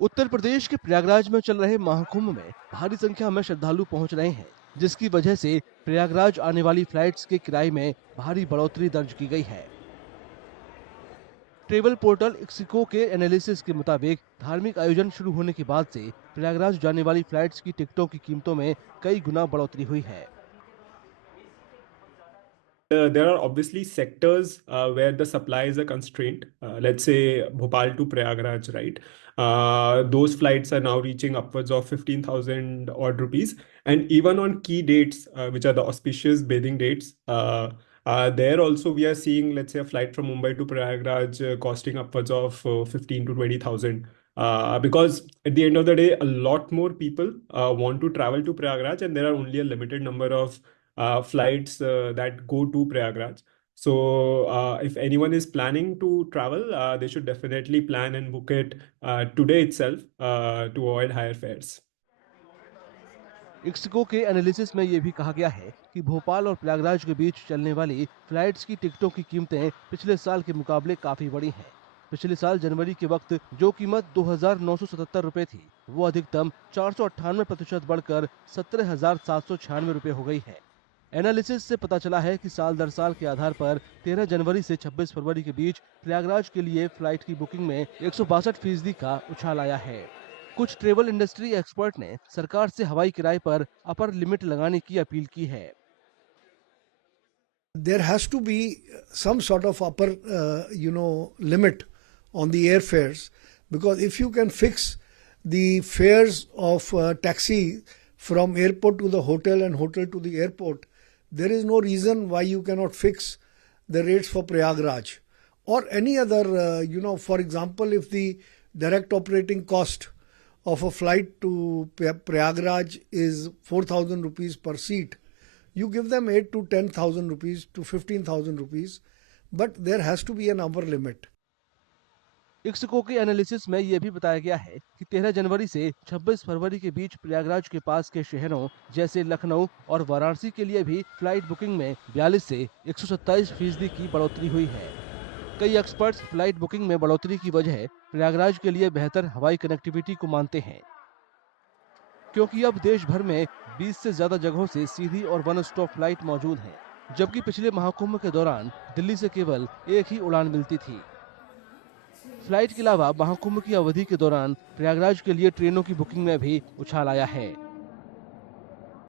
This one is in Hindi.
उत्तर प्रदेश के प्रयागराज में चल रहे महाकुंभ में भारी संख्या में श्रद्धालु पहुंच रहे हैं, जिसकी वजह से प्रयागराज आने वाली फ्लाइट्स के किराए में भारी बढ़ोतरी दर्ज की गई है। ट्रेवल पोर्टल इक्सिको के एनालिसिस के मुताबिक धार्मिक आयोजन शुरू होने के बाद से प्रयागराज जाने वाली फ्लाइट्स की टिकटों की कीमतों में कई गुना बढ़ोतरी हुई है। There are obviously sectors where the supply is a constraint. Let's say Bhopal to Prayagraj, right? Those flights are now reaching upwards of 15,000 odd rupees. And even on key dates, which are the auspicious bathing dates, there also we are seeing, let's say, a flight from Mumbai to Prayagraj costing upwards of 15 to 20,000. Because at the end of the day, a lot more people want to travel to Prayagraj, and there are only a limited number of flights that go to Prayagraj. So if anyone is planning to travel, they should definitely plan and book it today itself to avoid higher fares. Ixigo के एनालिसिस में ये भी कहा गया है कि भोपाल और प्रयागराज के बीच चलने वाली फ्लाइट्स की टिकटों की कीमतें पिछले साल के मुकाबले काफी बढ़ी हैं। पिछले साल जनवरी के वक्त जो कीमत 2,977 रुपए थी, वो अधिकतम 498% बढ़कर 17,796 रुपए हो गई है। एनालिसिस से पता चला है कि साल दर साल के आधार पर 13 जनवरी से 26 फरवरी के बीच प्रयागराज के लिए फ्लाइट की बुकिंग में 162% का उछाल आया है। कुछ ट्रेवल इंडस्ट्री एक्सपर्ट ने सरकार से हवाई किराए पर अपर लिमिट लगाने की अपील की है। There has to be some sort of upper, limit on the airfares, because if you can fix the fares of taxi from airport to the hotel and hotel to the airport, there is no reason why you cannot fix the rates for Prayagraj or any other, for example, if the direct operating cost of a flight to Prayagraj is 4,000 rupees per seat, you give them 8 to 10,000 rupees to 15,000 rupees, but there has to be an upper limit. Ixigo के एनालिसिस में यह भी बताया गया है कि 13 जनवरी से 26 फरवरी के बीच प्रयागराज के पास के शहरों जैसे लखनऊ और वाराणसी के लिए भी फ्लाइट बुकिंग में 42 से 127% की बढ़ोतरी हुई है। कई एक्सपर्ट्स फ्लाइट बुकिंग में बढ़ोतरी की वजह प्रयागराज के लिए बेहतर हवाई कनेक्टिविटी को मानते हैं, क्योंकि अब देश भर में 20 से ज्यादा जगहों से सीधी और वन स्टॉप फ्लाइट मौजूद हैं, जबकि पिछले महाकुंभ के दौरान दिल्ली से केवल एक ही उड़ान मिलती थी। फ्लाइट के अलावा महाकुंभ की अवधि के दौरान प्रयागराज के लिए ट्रेनों की बुकिंग में भी उछाल आया है।